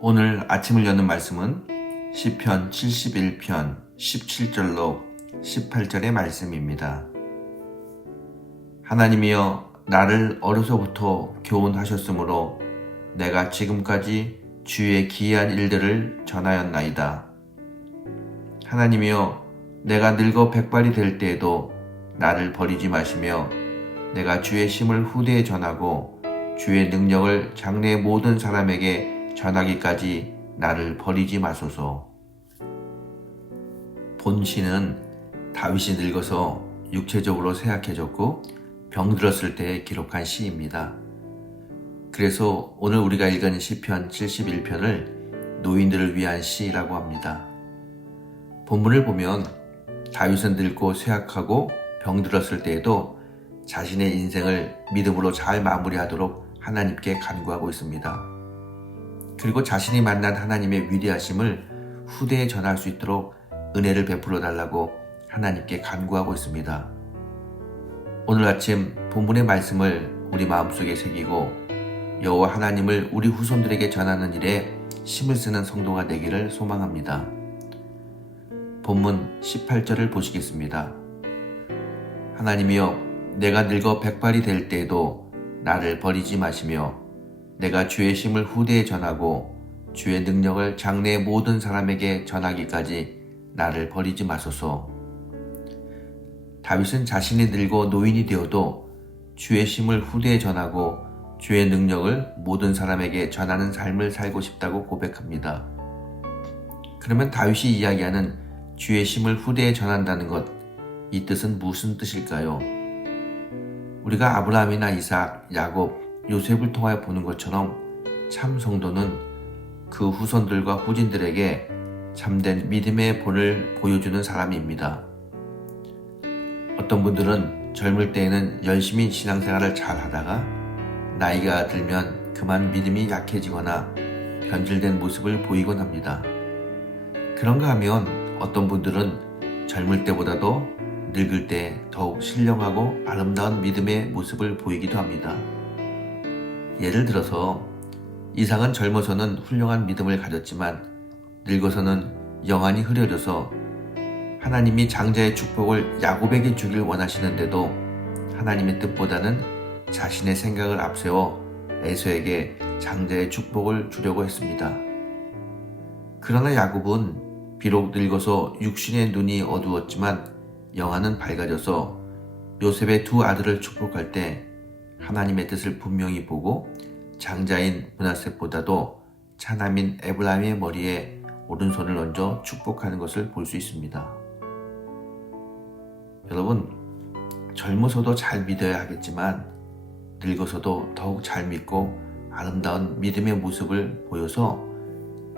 오늘 아침을 여는 말씀은 시편 71편 17절로 18절의 말씀입니다. 하나님이여 나를 어려서부터 교훈하셨으므로 내가 지금까지 주의 기이한 일들을 전하였나이다. 하나님이여 내가 늙어 백발이 될 때에도 나를 버리지 마시며 내가 주의 심을 후대에 전하고 주의 능력을 장래의 모든 사람에게 전하기까지 나를 버리지 마소서. 본 시는 다윗이 늙어서 육체적으로 쇠약해졌고 병들었을 때 기록한 시입니다. 그래서 오늘 우리가 읽은 시편 71편을 노인들을 위한 시라고 합니다. 본문을 보면 다윗은 늙고 쇠약하고 병들었을 때에도 자신의 인생을 믿음으로 잘 마무리하도록 하나님께 간구하고 있습니다. 그리고 자신이 만난 하나님의 위대하심을 후대에 전할 수 있도록 은혜를 베풀어 달라고 하나님께 간구하고 있습니다. 오늘 아침 본문의 말씀을 우리 마음속에 새기고 여호와 하나님을 우리 후손들에게 전하는 일에 힘을 쓰는 성도가 되기를 소망합니다. 본문 18절을 보시겠습니다. 하나님이여 내가 늙어 백발이 될 때에도 나를 버리지 마시며 내가 주의 심을 후대에 전하고 주의 능력을 장래의 모든 사람에게 전하기까지 나를 버리지 마소서. 다윗은 자신이 늙어 노인이 되어도 주의 심을 후대에 전하고 주의 능력을 모든 사람에게 전하는 삶을 살고 싶다고 고백합니다. 그러면 다윗이 이야기하는 주의 심을 후대에 전한다는 것, 이 뜻은 무슨 뜻일까요? 우리가 아브라함이나 이삭, 야곱, 요셉을 통하여 보는 것처럼 참 성도는 그 후손들과 후진들에게 참된 믿음의 본을 보여주는 사람입니다. 어떤 분들은 젊을 때에는 열심히 신앙생활을 잘 하다가 나이가 들면 그만 믿음이 약해지거나 변질된 모습을 보이곤 합니다. 그런가 하면 어떤 분들은 젊을 때보다도 늙을 때 더욱 신령하고 아름다운 믿음의 모습을 보이기도 합니다. 예를 들어서 이삭은 젊어서는 훌륭한 믿음을 가졌지만 늙어서는 영안이 흐려져서 하나님이 장자의 축복을 야곱에게 주길 원하시는데도 하나님의 뜻보다는 자신의 생각을 앞세워 에서에게 장자의 축복을 주려고 했습니다. 그러나 야곱은 비록 늙어서 육신의 눈이 어두웠지만 영안은 밝아져서 요셉의 두 아들을 축복할 때 하나님의 뜻을 분명히 보고 장자인 므낫셋보다도 차남인 에브라임의 머리에 오른손을 얹어 축복하는 것을 볼 수 있습니다. 여러분, 젊어서도 잘 믿어야 하겠지만 늙어서도 더욱 잘 믿고 아름다운 믿음의 모습을 보여서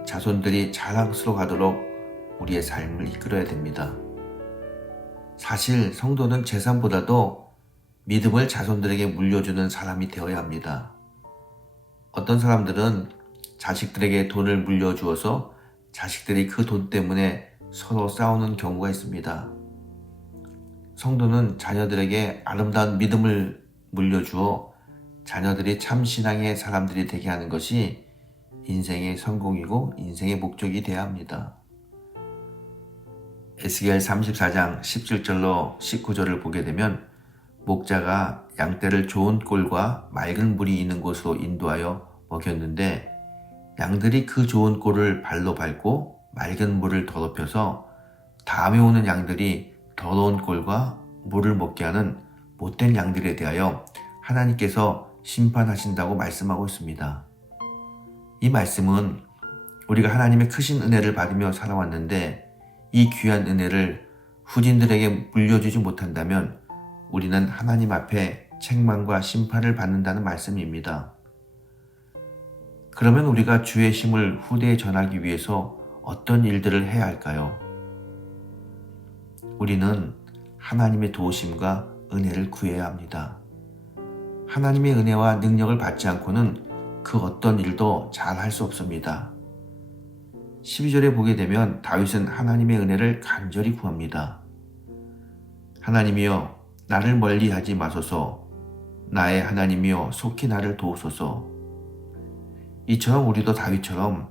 자손들이 자랑스러워하도록 우리의 삶을 이끌어야 됩니다. 사실 성도는 재산보다도 믿음을 자손들에게 물려주는 사람이 되어야 합니다. 어떤 사람들은 자식들에게 돈을 물려주어서 자식들이 그 돈 때문에 서로 싸우는 경우가 있습니다. 성도는 자녀들에게 아름다운 믿음을 물려주어 자녀들이 참 신앙의 사람들이 되게 하는 것이 인생의 성공이고 인생의 목적이 되어야 합니다. 에스겔 34장 17절로 19절을 보게 되면 목자가 양떼를 좋은 꼴과 맑은 물이 있는 곳으로 인도하여 먹였는데 양들이 그 좋은 꼴을 발로 밟고 맑은 물을 더럽혀서 다음에 오는 양들이 더러운 꼴과 물을 먹게 하는 못된 양들에 대하여 하나님께서 심판하신다고 말씀하고 있습니다. 이 말씀은 우리가 하나님의 크신 은혜를 받으며 살아왔는데 이 귀한 은혜를 후진들에게 물려주지 못한다면 우리는 하나님 앞에 책망과 심판을 받는다는 말씀입니다. 그러면 우리가 주의 심을 후대에 전하기 위해서 어떤 일들을 해야 할까요? 우리는 하나님의 도우심과 은혜를 구해야 합니다. 하나님의 은혜와 능력을 받지 않고는 그 어떤 일도 잘 할 수 없습니다. 12절에 보게 되면 다윗은 하나님의 은혜를 간절히 구합니다. 하나님이여 나를 멀리하지 마소서. 나의 하나님이여 속히 나를 도우소서. 이처럼 우리도 다윗처럼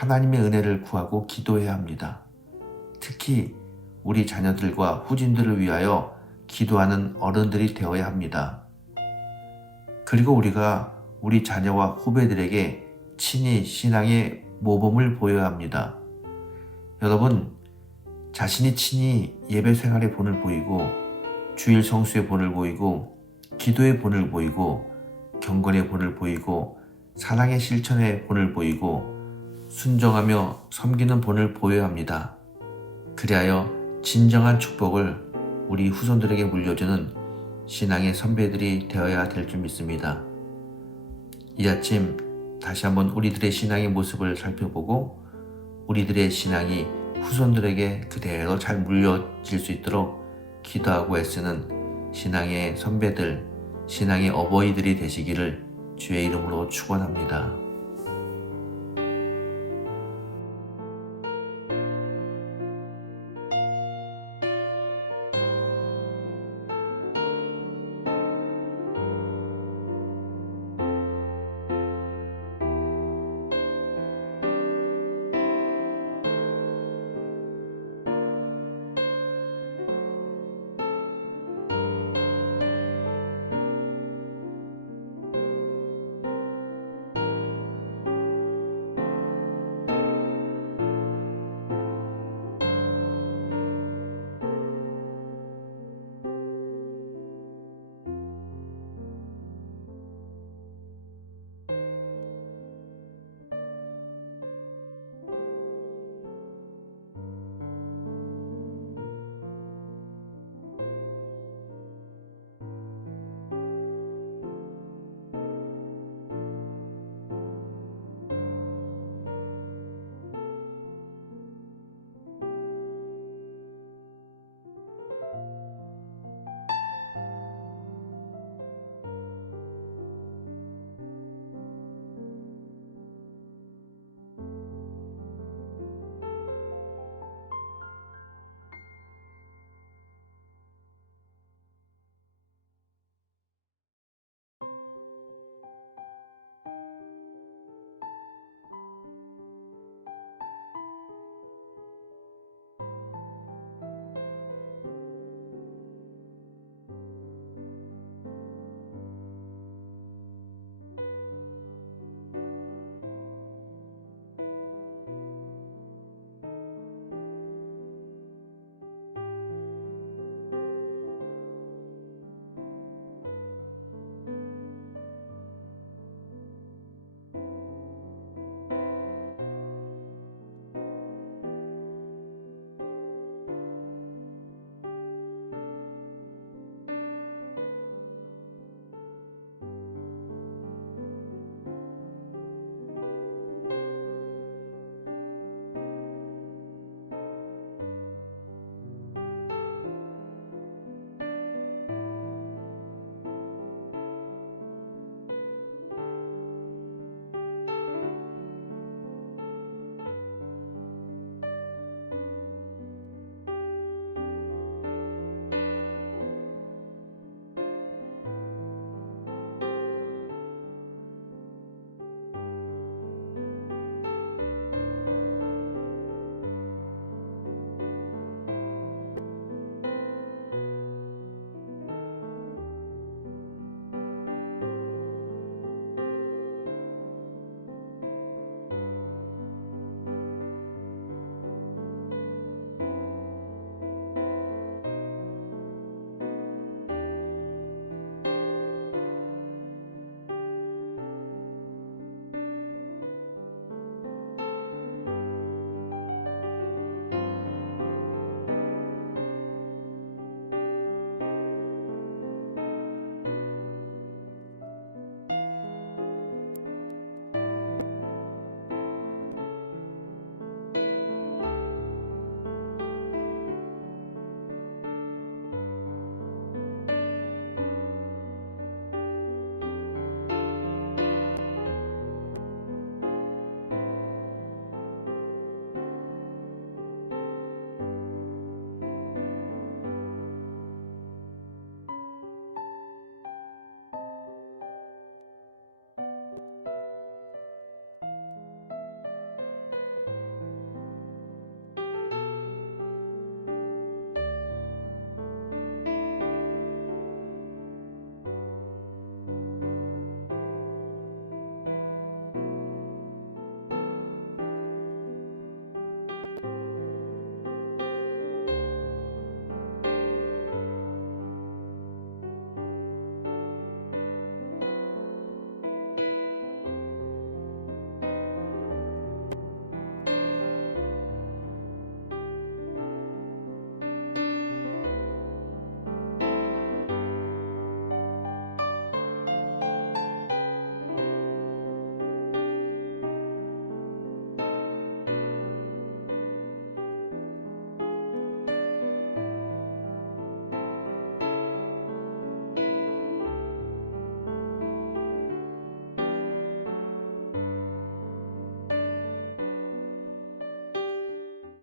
하나님의 은혜를 구하고 기도해야 합니다. 특히 우리 자녀들과 후진들을 위하여 기도하는 어른들이 되어야 합니다. 그리고 우리가 우리 자녀와 후배들에게 친히 신앙의 모범을 보여야 합니다. 여러분, 자신이 친히 예배 생활의 본을 보이고 주일 성수의 본을 보이고 기도의 본을 보이고 경건의 본을 보이고 사랑의 실천의 본을 보이고 순종하며 섬기는 본을 보여야 합니다. 그리하여 진정한 축복을 우리 후손들에게 물려주는 신앙의 선배들이 되어야 될 줄 믿습니다. 이 아침 다시 한번 우리들의 신앙의 모습을 살펴보고 우리들의 신앙이 후손들에게 그대로 잘 물려질 수 있도록 기도하고 애쓰는 신앙의 선배들, 신앙의 어버이들이 되시기를 주의 이름으로 축원합니다.